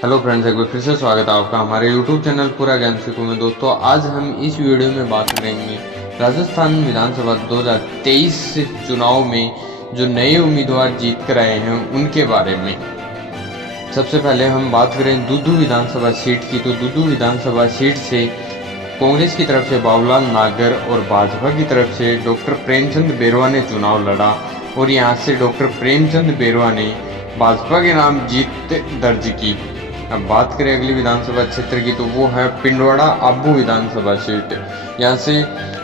Hello friends, एक बार फिर से स्वागत है आपका हमारे यूट्यूब चैनल पूरा ज्ञान सीखो में। दोस्तों, आज हम इस वीडियो में बात करेंगे राजस्थान विधानसभा 2023 चुनाव में जो नए उम्मीदवार जीत कर आए हैं उनके बारे में। सबसे पहले हम बात करें दूदू विधानसभा सीट की, तो दूदू विधानसभा सीट से कांग्रेस की तरफ से बाबूलाल नागर और भाजपा की तरफ से डॉक्टर प्रेमचंद बैरवा ने चुनाव लड़ा और यहाँ से डॉक्टर प्रेमचंद बैरवा ने भाजपा के नाम जीत दर्ज की। अब बात करें अगली विधानसभा क्षेत्र की, तो वो है पिंडवाड़ा आबू विधानसभा सीट। यहाँ से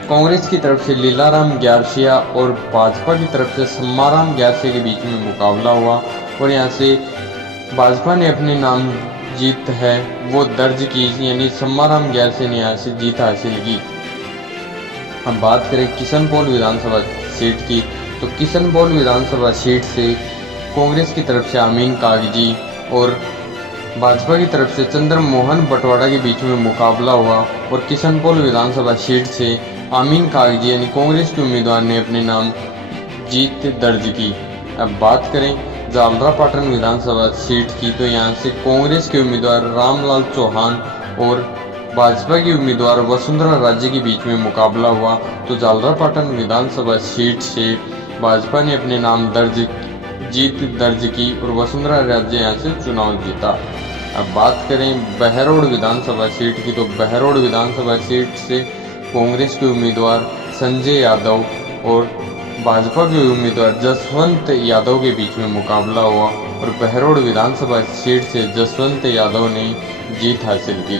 कांग्रेस की तरफ से लीलाराम ग्यारसिया और भाजपा की तरफ से सम्माराम ग्यारसिया के बीच में मुकाबला हुआ और यहाँ से भाजपा ने अपने नाम जीत है वो दर्ज की, यानी सम्माराम ग्यारसिया ने यहाँ से जीत हासिल की। हम बात करें किशनपोल विधानसभा सीट की, तो किशनपोल विधानसभा सीट से कांग्रेस की तरफ से अमीन कागजी और भाजपा की तरफ से चंद्र मोहन बटवाड़ा के बीच में मुकाबला हुआ और किशनपोल विधानसभा सीट से अमीन कागजी यानी कांग्रेस के उम्मीदवार ने अपने नाम जीत दर्ज की। अब बात करें झालरापाटन विधानसभा सीट की, तो यहाँ से कांग्रेस के उम्मीदवार रामलाल चौहान और भाजपा की उम्मीदवार वसुंधरा राज्य के बीच में मुकाबला हुआ, तो झालरापाटन विधानसभा सीट से भाजपा ने अपने नाम जीत दर्ज की और वसुंधरा राज्य यहाँ से चुनाव जीता। अब बात करें बहरोड विधानसभा सीट की, तो बहरोड विधानसभा सीट से कांग्रेस के उम्मीदवार संजय यादव और भाजपा के उम्मीदवार जसवंत यादव के बीच में मुकाबला हुआ और बहरोड विधानसभा सीट से जसवंत यादव ने जीत हासिल की।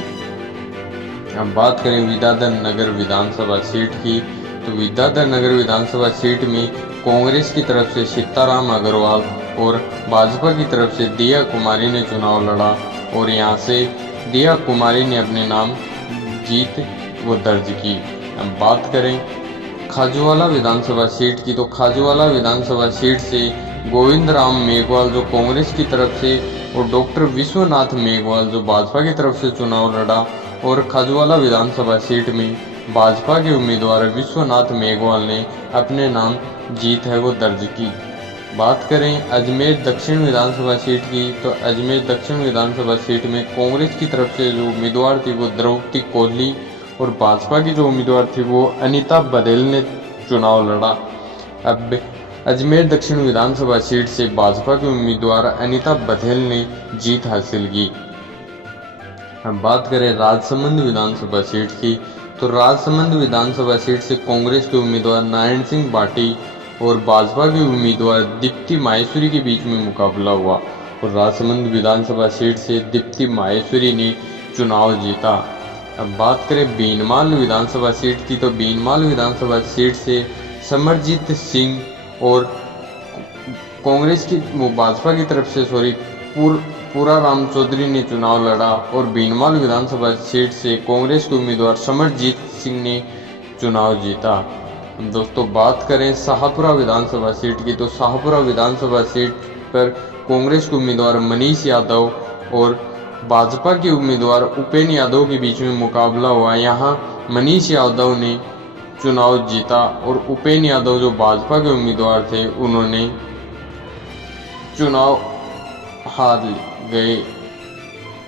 अब बात करें विद्याधर नगर विधानसभा सीट की, तो विद्याधर नगर विधानसभा सीट में कांग्रेस की तरफ से सीताराम अग्रवाल और भाजपा की तरफ से दिया कुमारी ने चुनाव लड़ा और यहाँ से दिया कुमारी ने अपने नाम जीत वो दर्ज की। अब बात करें खाजूवाला विधानसभा सीट की, तो खाजूवाला विधानसभा सीट से गोविंद राम मेघवाल जो कांग्रेस की तरफ से और डॉक्टर विश्वनाथ मेघवाल जो भाजपा की तरफ से चुनाव लड़ा और खाजूवाला विधानसभा सीट में भाजपा के उम्मीदवार विश्वनाथ मेघवाल ने अपने नाम जीत है वो दर्ज की। बात करें अजमेर दक्षिण विधानसभा सीट की, तो अजमेर दक्षिण विधानसभा सीट में कांग्रेस की तरफ से जो उम्मीदवार थी वो द्रौपदी कोहली और भाजपा की जो उम्मीदवार थी वो अनीता बघेल ने चुनाव लड़ा। अब अजमेर दक्षिण विधानसभा सीट से भाजपा के उम्मीदवार अनीता बघेल ने जीत हासिल की। हम बात करें राजसमंद विधानसभा सीट की, तो राजसमंद विधानसभा सीट से कांग्रेस के उम्मीदवार नारायण सिंह बाटी और भाजपा के उम्मीदवार दीप्ति माहेश्वरी के बीच में मुकाबला हुआ और राजसमंद विधानसभा सीट से दीप्ति माहेश्वरी ने चुनाव जीता। अब बात करें बीनमाल विधानसभा सीट की, तो बीनमाल विधानसभा सीट से समरजीत सिंह और कांग्रेस की भाजपा की तरफ से पूरा राम चौधरी ने चुनाव लड़ा और बीनमाल विधानसभा सीट से कांग्रेस के उम्मीदवार समरजीत सिंह ने चुनाव जीता। दोस्तों, बात करें शाहपुरा विधानसभा सीट की, तो शाहपुरा विधानसभा सीट पर कांग्रेस के उम्मीदवार मनीष यादव और भाजपा के उम्मीदवार उपेंद्र यादव के बीच में मुकाबला हुआ। यहाँ मनीष यादव ने चुनाव जीता और उपेंद्र यादव जो भाजपा के उम्मीदवार थे उन्होंने चुनाव हार गए।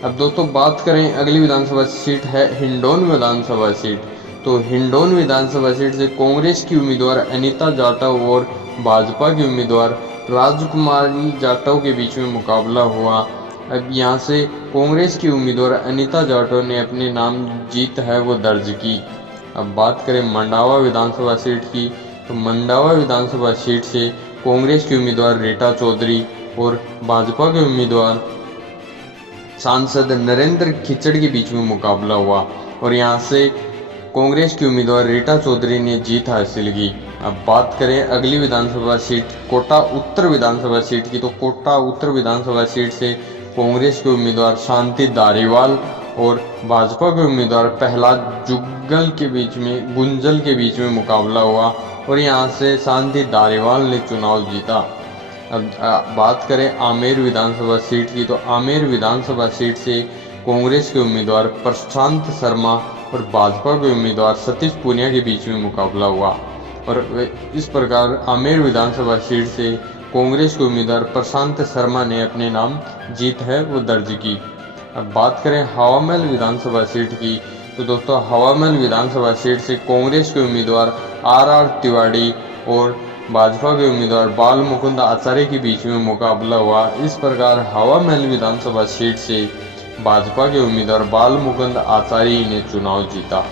अब दोस्तों, बात करें अगली विधानसभा सीट है हिंडौन विधानसभा सीट, तो हिंडौन विधानसभा सीट से कांग्रेस की उम्मीदवार अनीता जाटव और भाजपा के उम्मीदवार राजकुमारी जाटव के बीच में मुकाबला हुआ। अब यहाँ से कांग्रेस की उम्मीदवार अनीता जाटव ने अपने नाम जीत है वो दर्ज की। अब बात करें मंडावा विधानसभा सीट की, तो मंडावा विधानसभा सीट से कांग्रेस के उम्मीदवार रीटा चौधरी और भाजपा के उम्मीदवार सांसद नरेंद्र खिचड़ के बीच में मुकाबला हुआ और यहाँ से कांग्रेस की उम्मीदवार रीटा चौधरी ने जीत हासिल की। अब बात करें अगली विधानसभा सीट कोटा उत्तर विधानसभा सीट की, तो कोटा उत्तर विधानसभा सीट से कांग्रेस के उम्मीदवार शांति धारीवाल और भाजपा के उम्मीदवार प्रहलाद गुंजल के बीच में मुकाबला हुआ और यहाँ से शांति धारीवाल ने चुनाव जीता। अब बात करें आमेर विधानसभा सीट की, तो आमेर विधानसभा सीट से कांग्रेस के उम्मीदवार प्रशांत शर्मा और भाजपा के उम्मीदवार सतीश पूनिया के बीच में मुकाबला हुआ और इस प्रकार आमेर विधानसभा सीट से कांग्रेस के उम्मीदवार प्रशांत शर्मा ने अपने नाम जीत है वो दर्ज की। अब बात करें हवा महल विधानसभा सीट की, तो दोस्तों हवा महल विधानसभा सीट से कांग्रेस के उम्मीदवार आर तिवारी और भाजपा के उम्मीदवार बाल मुकुंद आचार्य के बीच में मुकाबला हुआ। इस प्रकार हवा महल विधानसभा सीट से भाजपा के उम्मीदवार बाल मुकुंद आचार्य ने चुनाव जीता।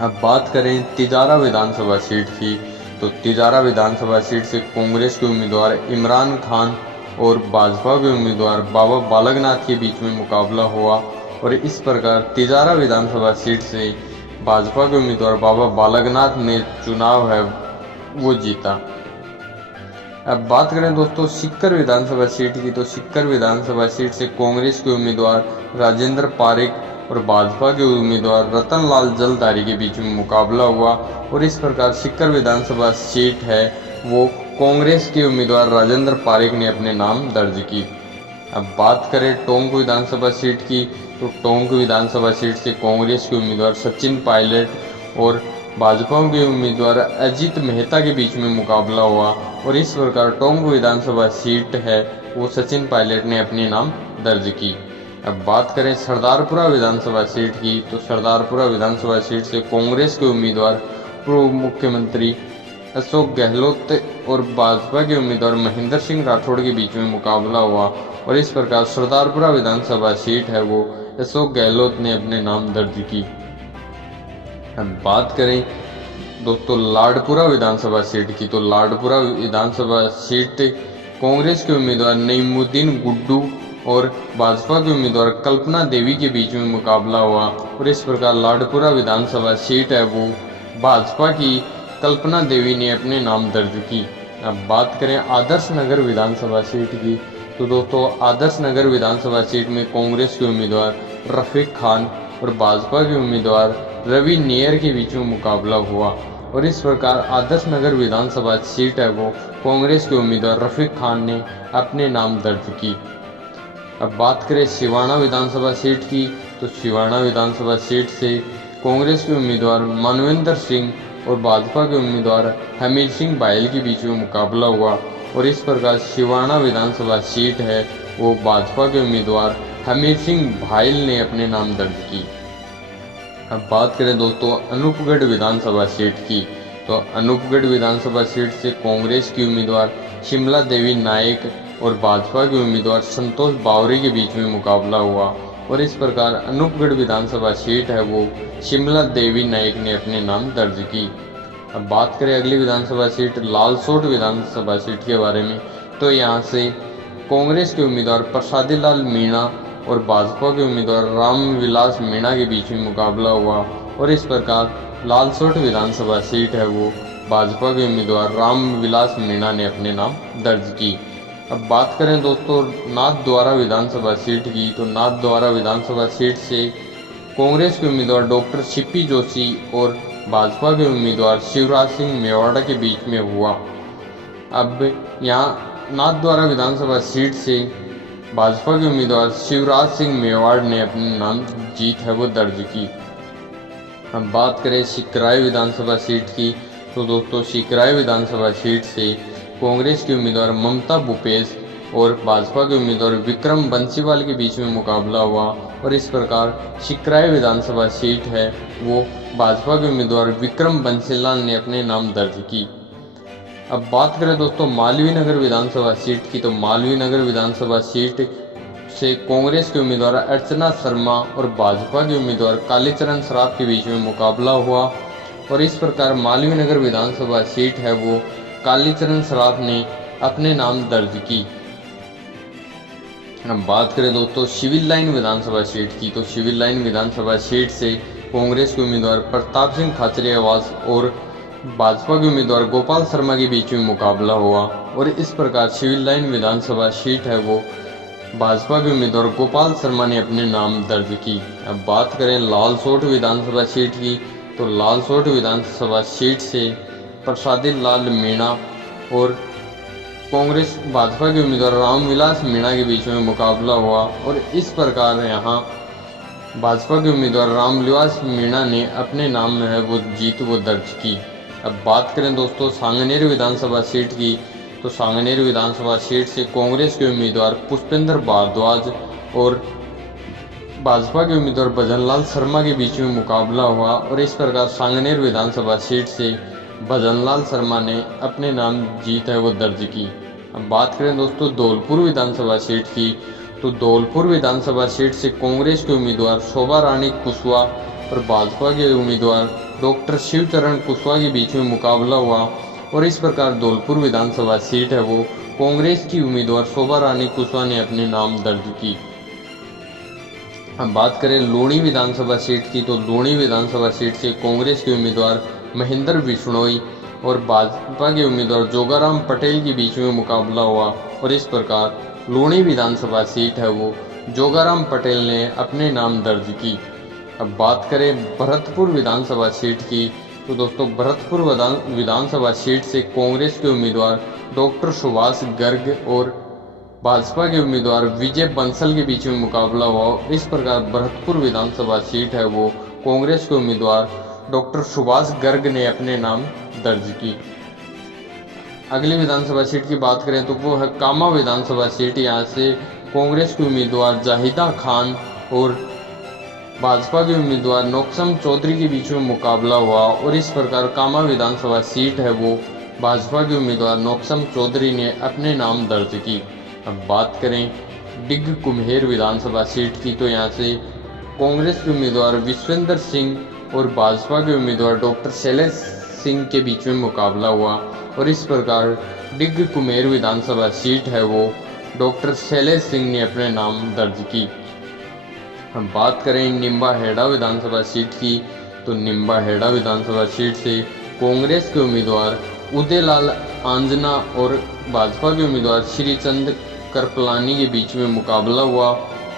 अब बात करें तिजारा विधानसभा सीट की, तो तिजारा विधानसभा सीट से कांग्रेस के उम्मीदवार इमरान खान और भाजपा के उम्मीदवार बाबा बालकनाथ के बीच में मुकाबला हुआ और इस प्रकार तिजारा विधानसभा सीट से भाजपा के उम्मीदवार बाबा बालकनाथ ने चुनाव है वो जीता। अब बात करें दोस्तों सीकर विधानसभा सीट की, तो सीकर विधानसभा सीट से कांग्रेस के उम्मीदवार राजेंद्र पारेख और भाजपा के उम्मीदवार रतन लाल जलधारी के बीच में मुकाबला हुआ और इस प्रकार सीकर विधानसभा सीट है वो कांग्रेस के उम्मीदवार राजेंद्र पारेख ने अपने नाम दर्ज की। अब बात करें टोंक विधानसभा सीट की, तो टोंक विधानसभा सीट से कांग्रेस के उम्मीदवार सचिन पायलट और भाजपा के उम्मीदवार अजीत मेहता के बीच में मुकाबला हुआ और इस प्रकार टोंक विधानसभा सीट है वो सचिन पायलट ने अपने नाम दर्ज की। अब बात करें सरदारपुरा विधानसभा सीट की, तो सरदारपुरा विधानसभा सीट से कांग्रेस के उम्मीदवार पूर्व मुख्यमंत्री अशोक गहलोत और भाजपा के उम्मीदवार महेंद्र सिंह राठौड़ के बीच में मुकाबला हुआ और इस प्रकार सरदारपुरा विधानसभा सीट है वो अशोक गहलोत ने अपने नाम दर्ज की। अब बात करें दोस्तों लाडपुरा विधानसभा सीट की, तो लाडपुरा विधानसभा सीट कांग्रेस के उम्मीदवार नईमुद्दीन गुड्डू और भाजपा के उम्मीदवार कल्पना देवी के बीच में मुकाबला हुआ और इस प्रकार लाडपुरा विधानसभा सीट है वो भाजपा की कल्पना देवी ने अपने नाम दर्ज की। अब बात करें आदर्श नगर विधानसभा सीट की, तो दोस्तों आदर्श नगर विधानसभा सीट में कांग्रेस के उम्मीदवार रफीक खान और भाजपा के उम्मीदवार रवि नेयर के बीच में मुकाबला हुआ और इस प्रकार आदर्श नगर विधानसभा सीट है वो कांग्रेस के उम्मीदवार रफीक खान ने अपने नाम दर्ज की। अब बात करें सिवाना विधानसभा सीट की, तो सिवाना विधानसभा सीट से कांग्रेस के उम्मीदवार मानवेंद्र सिंह और भाजपा के उम्मीदवार हमीद सिंह बायल के बीच में मुकाबला हुआ और इस प्रकार सिवाना विधानसभा सीट है वो भाजपा के उम्मीदवार हमीद सिंह भायल ने अपने नाम दर्ज की। अब बात करें दोस्तों अनूपगढ़ विधानसभा सीट की, तो अनूपगढ़ विधानसभा सीट से कांग्रेस की उम्मीदवार शिमला देवी नायक और भाजपा के उम्मीदवार संतोष बावरी के बीच में मुकाबला हुआ और इस प्रकार अनूपगढ़ विधानसभा सीट है वो शिमला देवी नायक ने अपने नाम दर्ज की। अब बात करें अगली विधानसभा सीट लालसोट विधानसभा सीट के बारे में, तो यहाँ से कांग्रेस के उम्मीदवार प्रसादी लाल मीणा और भाजपा के उम्मीदवार रामविलास मीणा के बीच में मुकाबला हुआ और इस प्रकार लालसोट विधानसभा सीट है वो भाजपा के उम्मीदवार रामविलास मीणा ने अपने नाम दर्ज की। अब बात करें दोस्तों नाथद्वारा विधानसभा सीट की, तो नाथद्वारा विधानसभा सीट से कांग्रेस के उम्मीदवार डॉक्टर सीपी जोशी और भाजपा के उम्मीदवार शिवराज सिंह मेवाड़ा के बीच में हुआ। अब यहाँ नाथद्वारा विधानसभा सीट से भाजपा के उम्मीदवार शिवराज सिंह मेवाड़ ने अपने नाम जीत है वो दर्ज की। हम बात करें सिकराय विधानसभा सीट की, तो दोस्तों सिकराय विधानसभा सीट से कांग्रेस के उम्मीदवार ममता भूपेश और भाजपा के उम्मीदवार विक्रम बंसीवाल के बीच में मुकाबला हुआ और इस प्रकार सिकराय विधानसभा सीट है वो भाजपा के उम्मीदवार विक्रम बंसीलाल ने अपने नाम दर्ज की। अब बात करें दोस्तों मालवीय नगर विधानसभा सीट की, तो मालवीय नगर विधानसभा सीट से कांग्रेस के उम्मीदवार अर्चना शर्मा और भाजपा के उम्मीदवार कालीचरण सराफ के बीच में मुकाबला हुआ और इस प्रकार मालवीय नगर विधानसभा सीट है वो कालीचरण सराफ ने अपने नाम दर्ज की। अब बात करें दोस्तों सिविल लाइन विधानसभा सीट की, तो सिविल लाइन विधानसभा सीट से कांग्रेस के उम्मीदवार प्रताप सिंह खाचरियावास और भाजपा के उम्मीदवार गोपाल शर्मा के बीच में मुकाबला हुआ और इस प्रकार सिविल लाइन विधानसभा सीट है वो भाजपा के उम्मीदवार गोपाल शर्मा ने अपने नाम दर्ज की। अब बात करें लालसोट विधानसभा सीट की, तो लालसोट विधानसभा सीट से प्रसादी लाल मीणा और कांग्रेस भाजपा के उम्मीदवार रामविलास मीणा के बीच में मुकाबला हुआ और इस प्रकार यहाँ भाजपा के उम्मीदवार रामविलास मीणा ने अपने नाम में है वो जीत वो दर्ज की। अब बात करें दोस्तों सांगनेर विधानसभा सीट की, तो सांगनेर विधानसभा सीट से कांग्रेस के उम्मीदवार पुष्पेंद्र भारद्वाज और भाजपा के उम्मीदवार भजनलाल शर्मा के बीच में मुकाबला हुआ और इस प्रकार सांगनेर विधानसभा सीट से भजनलाल शर्मा ने अपने नाम जीत है वो दर्ज की। अब बात करें दोस्तों धौलपुर विधानसभा सीट की, तो धौलपुर विधानसभा सीट से कांग्रेस के उम्मीदवार शोभा रानी कुशवाहा और भाजपा के उम्मीदवार डॉक्टर शिवचरण कुशवाहा के बीच में मुकाबला हुआ और इस प्रकार धौलपुर विधानसभा सीट है वो कांग्रेस की उम्मीदवार शोभा रानी कुशवाहा ने अपने नाम दर्ज की। अब बात करें लूणी विधानसभा सीट की, तो लूणी विधानसभा सीट से कांग्रेस के उम्मीदवार महेंद्र बिश्नोई और भाजपा के उम्मीदवार जोगाराम पटेल के बीच में मुकाबला हुआ और इस प्रकार लूणी विधानसभा सीट है वो जोगाराम पटेल ने अपने नाम दर्ज की। अब बात करें भरतपुर विधानसभा सीट की, तो दोस्तों भरतपुर विधानसभा सीट से कांग्रेस के उम्मीदवार डॉक्टर सुभाष गर्ग और भाजपा के उम्मीदवार विजय बंसल के बीच में मुकाबला हुआ। इस प्रकार भरतपुर विधानसभा सीट है वो कांग्रेस के उम्मीदवार डॉक्टर सुभाष गर्ग ने अपने नाम दर्ज की। अगली विधानसभा सीट की बात करें तो वो है कामा विधानसभा सीट। यहाँ से कांग्रेस के उम्मीदवार जाहिदा खान और भाजपा के उम्मीदवार नौक्सम चौधरी के बीच में मुकाबला हुआ और इस प्रकार कामा विधानसभा सीट है वो भाजपा के उम्मीदवार नौक्सम चौधरी ने अपने नाम दर्ज की। अब बात करें डिग कुम्हेर विधानसभा सीट की, तो यहाँ से कांग्रेस के उम्मीदवार विश्वेंद्र सिंह और भाजपा के उम्मीदवार डॉक्टर शैलेश सिंह के बीच में मुकाबला हुआ और इस प्रकार डिग कुम्हेर विधानसभा सीट है वो डॉक्टर शैलेश सिंह ने अपने नाम दर्ज की। हम बात करें निम्बाहेड़ा विधानसभा सीट की, तो निम्बाहेड़ा विधानसभा सीट से कांग्रेस के उम्मीदवार उदयलाल आंजना और भाजपा के उम्मीदवार श्रीचंद करपलानी के बीच में मुकाबला हुआ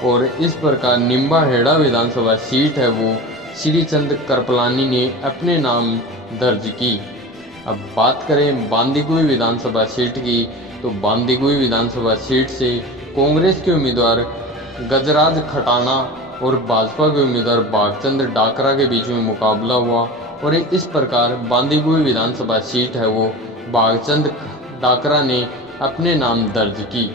और इस प्रकार निम्बाहेड़ा विधानसभा सीट है वो श्रीचंद करपलानी ने अपने नाम दर्ज की। अब बात करें बांदीकुई विधानसभा सीट की, तो बांदीकुई विधानसभा सीट से कांग्रेस के उम्मीदवार गजराज खटाना और भाजपा के उम्मीदवार भागचंद डाकरा के बीच में मुकाबला हुआ और इस प्रकार बांदीकुई विधानसभा सीट है वो भागचंद डाकरा ने अपने नाम दर्ज की।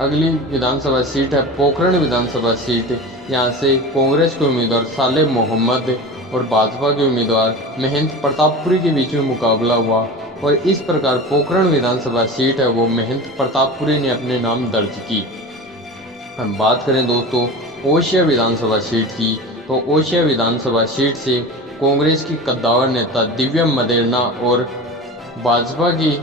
अगली विधानसभा सीट है पोखरण विधानसभा सीट। यहाँ से कांग्रेस के उम्मीदवार सालेह मोहम्मद और भाजपा के उम्मीदवार महंत प्रतापपुरी के बीच में मुकाबला हुआ और इस प्रकार पोखरण विधानसभा सीट है वो महंत प्रतापपुरी ने अपने नाम दर्ज की। हम बात करें दोस्तों ओशिया विधानसभा सीट की, तो ओशिया विधानसभा सीट से कांग्रेस की कद्दावर नेता दिव्या मदेरणा और भाजपा की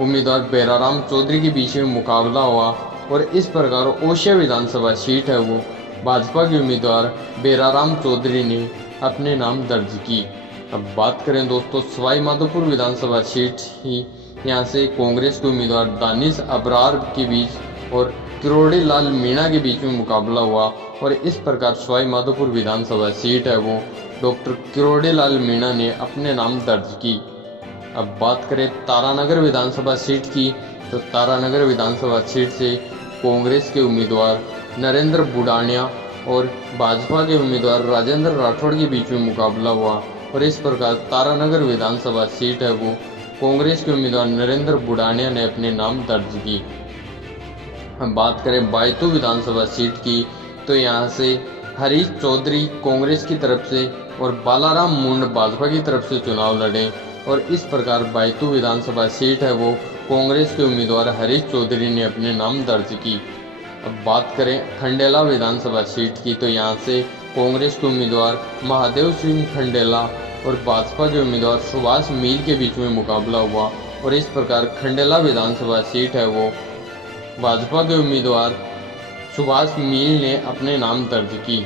उम्मीदवार बेराराम चौधरी के बीच में मुकाबला हुआ और इस प्रकार ओशिया विधानसभा सीट है वो भाजपा के उम्मीदवार बेराराम चौधरी ने अपने नाम दर्ज की। अब बात करें दोस्तों सवाई माधोपुर विधानसभा सीट ही, यहाँ से कांग्रेस के उम्मीदवार दानिश अबरार के बीच और किरोड़ी लाल मीणा के बीच में मुकाबला हुआ और इस प्रकार सवाई माधोपुर विधानसभा सीट है वो डॉक्टर किरोड़ी लाल मीणा ने अपने नाम दर्ज की। अब बात करें तारानगर विधानसभा सीट की, तो तारानगर विधानसभा सीट से कांग्रेस के उम्मीदवार नरेंद्र बुडानिया और भाजपा के उम्मीदवार राजेंद्र राठौड़ के बीच में मुकाबला हुआ और इस प्रकार तारानगर विधानसभा सीट है वो कांग्रेस के उम्मीदवार नरेंद्र बुडानिया ने अपने नाम दर्ज की। हम बात करें बायतू विधानसभा सीट की, तो यहाँ से हरीश चौधरी कांग्रेस की तरफ से और बालाराम मुंड भाजपा की तरफ से चुनाव लड़े और इस प्रकार बायतू विधानसभा सीट है वो कांग्रेस के उम्मीदवार हरीश चौधरी ने अपने नाम दर्ज की। अब बात करें खंडेला विधानसभा सीट की, तो यहाँ से कांग्रेस के उम्मीदवार महादेव सिंह खंडेला और भाजपा के उम्मीदवार सुभाष मील के बीच में मुकाबला हुआ और इस प्रकार खंडेला विधानसभा सीट है वो भाजपा के उम्मीदवार सुभाष मील ने अपने नाम दर्ज की।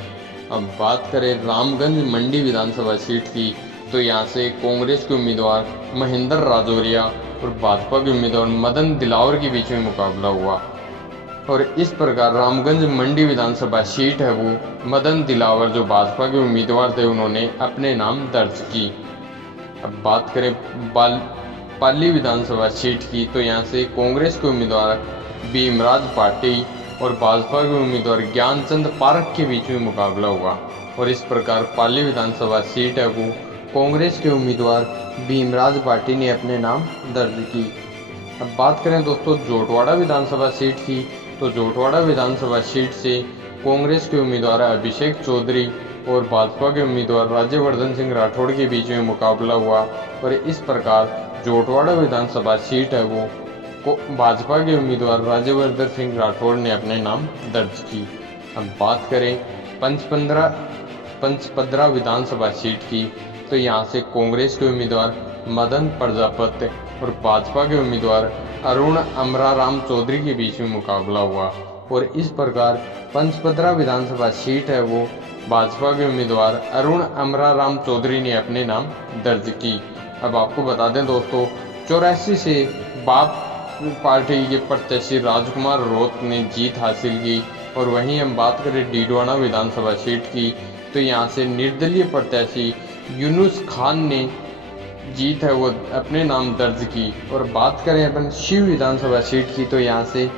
अब बात करें रामगंज मंडी विधानसभा सीट की, तो यहाँ से कांग्रेस के उम्मीदवार महेंद्र राजौरिया और भाजपा के उम्मीदवार मदन दिलावर के बीच में मुकाबला हुआ और इस प्रकार रामगंज मंडी विधानसभा सीट है वो मदन दिलावर जो भाजपा के उम्मीदवार थे उन्होंने अपने नाम दर्ज की। अब बात करें पाली विधानसभा सीट की, तो यहाँ से कांग्रेस के उम्मीदवार भीमराज पाटी और भाजपा के उम्मीदवार ज्ञानचंद पारख के बीच में मुकाबला हुआ और इस प्रकार पाली विधानसभा सीट है वो कांग्रेस के उम्मीदवार भीमराज पाटी ने अपने नाम दर्ज की। अब बात करें दोस्तों जोटवाड़ा विधानसभा सीट की, तो जोटवाड़ा विधानसभा सीट से कांग्रेस के उम्मीदवार अभिषेक चौधरी और भाजपा के उम्मीदवार राज्यवर्धन सिंह राठौड़ के बीच में मुकाबला हुआ और इस प्रकार जोटवाड़ा विधानसभा सीट है वो भाजपा के उम्मीदवार राज्यवर्धन सिंह राठौड़ ने अपने नाम दर्ज की। हम बात करें पंचपदरा विधानसभा सीट की, तो यहाँ से कांग्रेस के उम्मीदवार मदन प्रजापति और भाजपा के उम्मीदवार अरुण अमराराम चौधरी के बीच में मुकाबला हुआ और इस प्रकार पंचपदरा विधानसभा सीट है वो भाजपा के उम्मीदवार अरुण अमराराम चौधरी ने अपने नाम दर्ज की। अब आपको बता दें दोस्तों, 84 से बाप पार्टी के प्रत्याशी राजकुमार रोत ने जीत हासिल की। और वहीं हम बात करें डीडवाना विधानसभा सीट की, तो यहाँ से निर्दलीय प्रत्याशी यूनुस खान ने जीत है वो अपने नाम दर्ज की। और बात करें अपन शिव विधानसभा सीट की, तो यहाँ से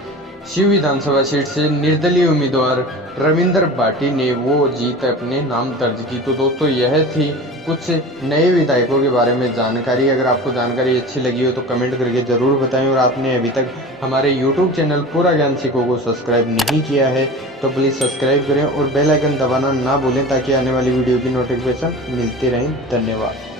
शिव विधानसभा सीट से निर्दलीय उम्मीदवार रविंद्र भाटी ने वो जीत अपने नाम दर्ज की। तो दोस्तों यह थी कुछ नए विधायकों के बारे में जानकारी। अगर आपको जानकारी अच्छी लगी हो तो कमेंट करके ज़रूर बताएं और आपने अभी तक हमारे YouTube चैनल पूरा ज्ञान सीखो को सब्सक्राइब नहीं किया है तो प्लीज़ सब्सक्राइब करें और बेल आइकन दबाना ना भूलें ताकि आने वाली वीडियो की नोटिफिकेशन मिलती रहें। धन्यवाद।